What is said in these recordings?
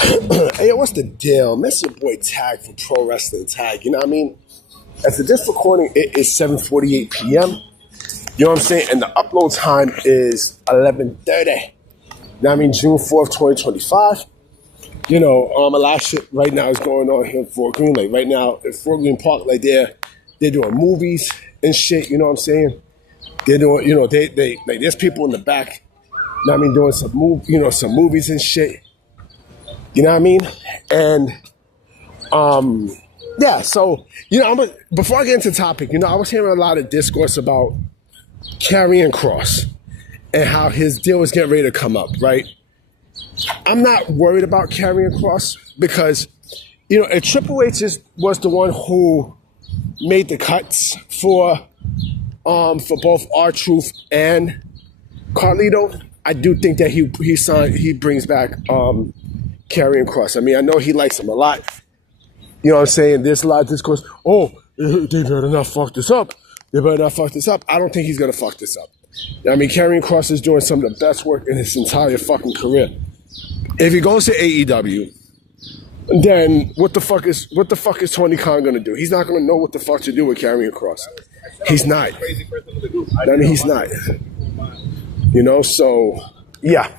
Hey, what's the deal? Miss your boy Tag from Pro Wrestling Tag. You know what I mean? As of this recording, it is 7:48 p.m. You know what I'm saying? And the upload time is 11:30. You know what I mean? June 4th, 2025. You know, a lot of shit right now is going on here in Fort Greene. Like right now in Fort Greene Park, like they're doing movies and shit. You know what I'm saying? They're doing, they like there's people in the back. You know what I mean? Doing some movies and shit. You know what I mean? And yeah, so before I get into the topic, I was hearing a lot of discourse about Karrion Kross and how his deal was getting ready to come up, right? I'm not worried about Karrion Kross because, and Triple H was the one who made the cuts for both R-Truth and Carlito. I do think that he brings back Karrion Kross. I mean, I know he likes him a lot. You know what I'm saying? There's a lot of discourse. Oh, they better not fuck this up. They better not fuck this up. I don't think he's going to fuck this up. I mean, Karrion Kross is doing some of the best work in his entire fucking career. If he goes to AEW, then what the fuck is Tony Khan going to do? He's not going to know what the fuck to do with Karrion Kross. He's not. I mean, he's not. So, yeah.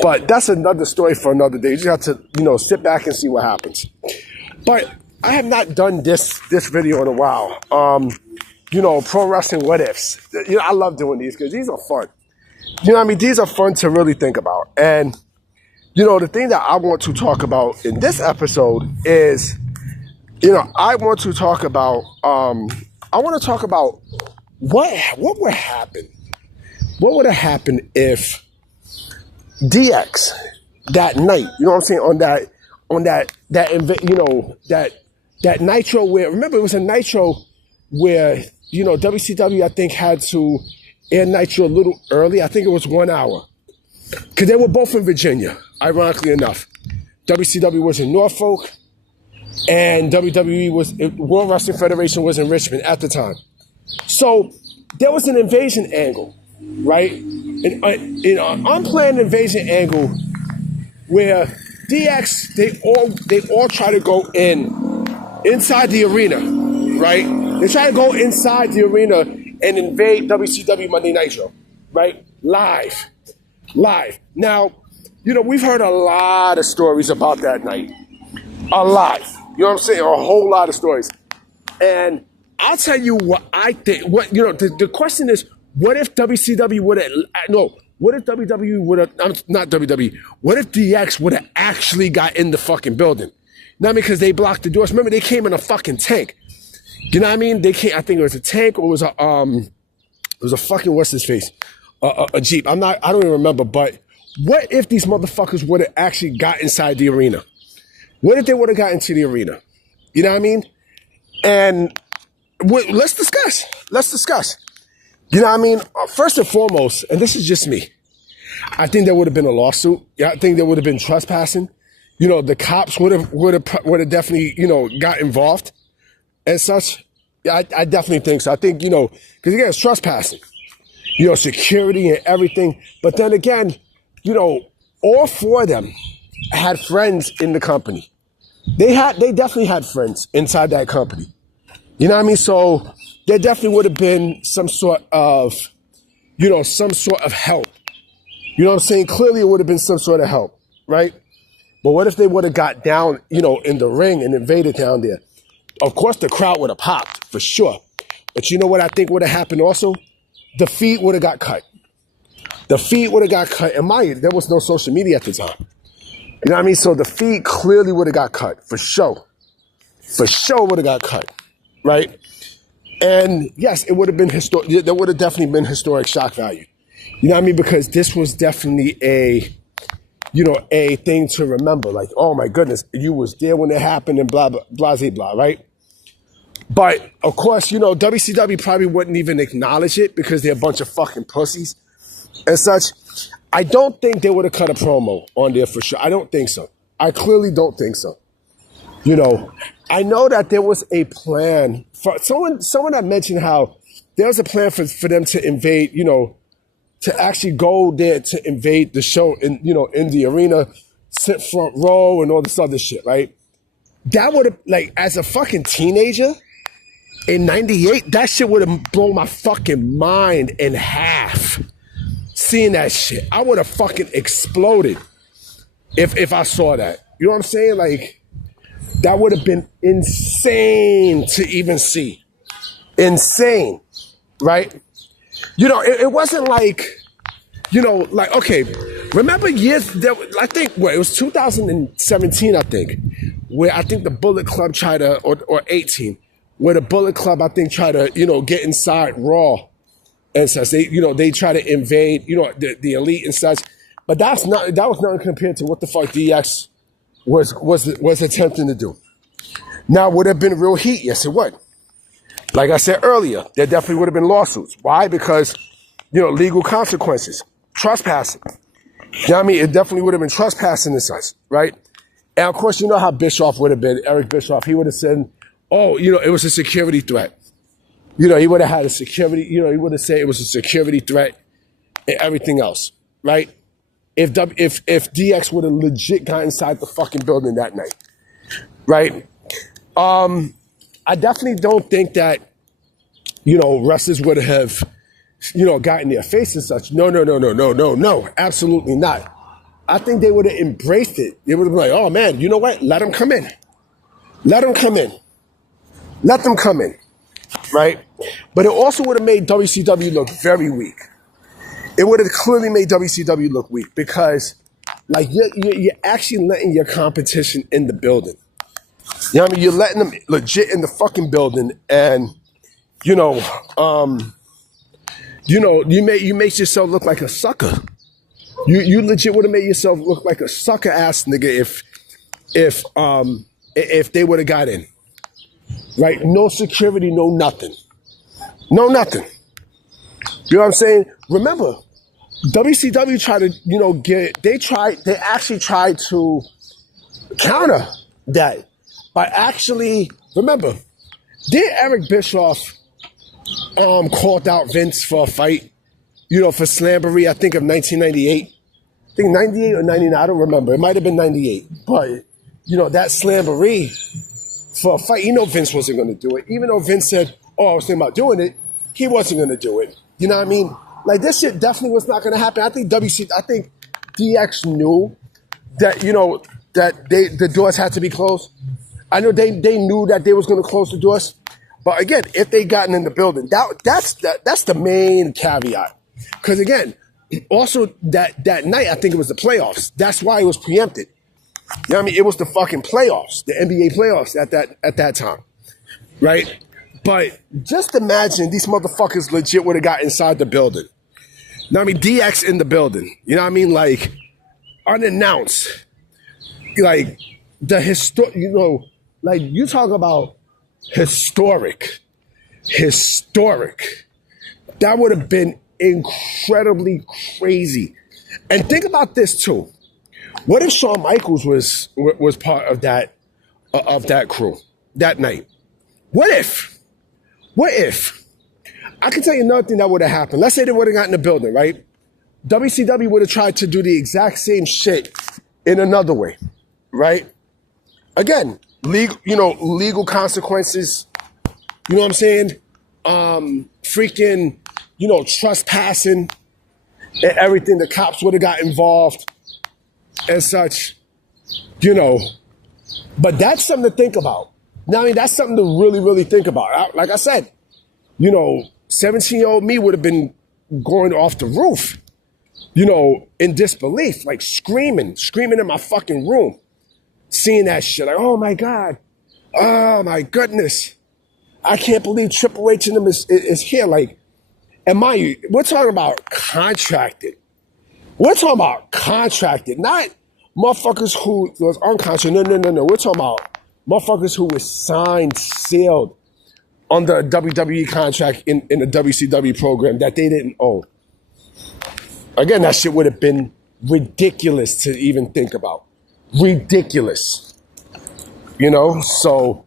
But that's another story for another day. You just have to, sit back and see what happens. But I have not done this video in a while. Pro wrestling what ifs. I love doing these because these are fun. You know what I mean? These are fun to really think about. And, the thing that I want to talk about in this episode is, I want to talk about what would happen. What would have happened if DX that night, you know what I'm saying, on that Nitro where, remember it was a Nitro where, WCW I think had to air Nitro a little early. I think it was 1 hour. Because they were both in Virginia, ironically enough. WCW was in Norfolk and World Wrestling Federation was in Richmond at the time. So there was an invasion angle, right? An unplanned invasion angle where DX, they all try to go inside the arena, right? They try to go inside the arena and invade WCW Monday Nitro, right? Live. Now, we've heard a lot of stories about that night. A lot. You know what I'm saying? A whole lot of stories. And I'll tell you what I think. The question is, what if WCW would have, what if WWE would have, not WWE, what if DX would have actually got in the fucking building? Not because they blocked the doors. Remember, they came in a fucking tank. You know what I mean? They came, I think it was a tank or it was a fucking, what's his face? A Jeep. I don't even remember, but what if these motherfuckers would have actually got inside the arena? What if they would have got into the arena? You know what I mean? And let's discuss. You know what I mean? First and foremost, and this is just me, I think there would have been a lawsuit. Yeah, I think there would have been trespassing. The cops would have definitely, got involved and such. Yeah, I definitely think so. I think, because again, it's trespassing. Security and everything. But then again, all four of them had friends in the company. They definitely had friends inside that company. You know what I mean? So there definitely would have been some sort of help. You know what I'm saying? Clearly it would have been some sort of help, right? But what if they would have got down, in the ring and invaded down there? Of course, the crowd would have popped, for sure. But you know what I think would have happened also? The feed would have got cut. And mind you, there was no social media at the time. You know what I mean? So the feed clearly would have got cut, for sure. For sure would have got cut, right? And yes, it would have been historic. There would have definitely been historic shock value. You know what I mean? Because this was definitely a thing to remember. Like, oh my goodness, you was there when it happened and blah, blah, blah, blah, blah, right? But of course, WCW probably wouldn't even acknowledge it because they're a bunch of fucking pussies and such. I don't think they would have cut a promo on there for sure. I don't think so. I clearly don't think so. I know that there was a plan for someone that mentioned how there was a plan for them to invade, to actually go there to invade the show in the arena sit front row and all this other shit, right? That would have, like, as a fucking teenager in 98, that shit would have blown my fucking mind in half. Seeing that shit, I would have fucking exploded if I saw that. You know what I'm saying? Like, that would have been insane to even see. Insane, right? You know, it wasn't like, you know, like, okay, remember years, I think, it was 2017, I think, where I think the Bullet Club tried to, or 18, where the Bullet Club, I think, tried to, you know, get inside Raw and such. They, you know, they try to invade, you know, the elite and such. But that was nothing compared to what the fuck DX was attempting to do. Now, would it have been real heat? Yes, it would. Like I said earlier, there definitely would have been lawsuits. Why? Because, you know, legal consequences, trespassing. You know what I mean? It definitely would have been trespassing in such, right? And of course, you know how Bischoff would have been, Eric Bischoff. He would have said, oh, you know, it was a security threat. You know, he would have had a security, you know, he would have said it was a security threat and everything else, right? If DX would have legit got inside the fucking building that night, right? I definitely don't think that, you know, wrestlers would have, you know, gotten their face and such. No, absolutely not. I think they would have embraced it. They would have been like, oh man, you know what? Let them come in. Let them come in. Let them come in, right? But it also would have made WCW look very weak. It would have clearly made WCW look weak because, like, you're actually letting your competition in the building. You know what I mean? You're letting them legit in the fucking building, and you make yourself look like a sucker. You legit would have made yourself look like a sucker ass nigga if they would have got in. Right? No security, no nothing. No nothing. You know what I'm saying? Remember, WCW tried to, you know, they actually tried to counter that by actually, remember, did Eric Bischoff called out Vince for a fight, you know, for Slamboree, I think of 1998. I think 98 or 99, I don't remember. It might have been 98. But, you know, that Slamboree for a fight, you know Vince wasn't going to do it. Even though Vince said, oh, I was thinking about doing it, he wasn't going to do it. You know what I mean? Like, this shit definitely was not going to happen. I think DX knew that, you know, that the doors had to be closed. I know they knew that they was going to close the doors. But again, if they gotten in the building, that's the main caveat. Because again, also that night, I think it was the playoffs. That's why it was preempted. You know what I mean? It was the fucking playoffs, the NBA playoffs at that time, right? But just imagine these motherfuckers legit would have got inside the building. You know what I mean? DX in the building. You know what I mean? Like, unannounced. Like, you know, like, you talk about historic. That would have been incredibly crazy. And think about this too. What if Shawn Michaels was part of that crew that night? What if? I can tell you another thing that would have happened. Let's say they would have gotten in the building, right? WCW would have tried to do the exact same shit in another way, right? Again, legal consequences. You know what I'm saying? Freaking, you know, trespassing and everything. The cops would have got involved and such, you know. But that's something to think about. Now, I mean, that's something to really, really think about. Like I said, you know, 17-year-old me would have been going off the roof, you know, in disbelief, like screaming in my fucking room, seeing that shit. Like, oh my God. Oh my goodness. I can't believe Triple H and them is here. Like, and mind you, we're talking about contracted. We're talking about contracted, not motherfuckers who was uncontracted. No. We're talking about motherfuckers who was signed, sealed under a WWE contract in the WCW program that they didn't own. Again, that shit would have been ridiculous to even think about. Ridiculous. You know, so,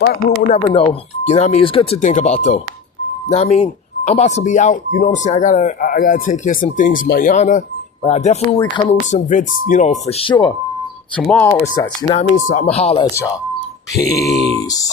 but we'll never know. You know what I mean? It's good to think about though. You know what I mean? I'm about to be out, you know what I'm saying? I gotta take care of some things mañana, but I definitely will be coming with some vids, you know, for sure. tomorrow and such. You know what I mean? So I'm going to holler at y'all. Peace.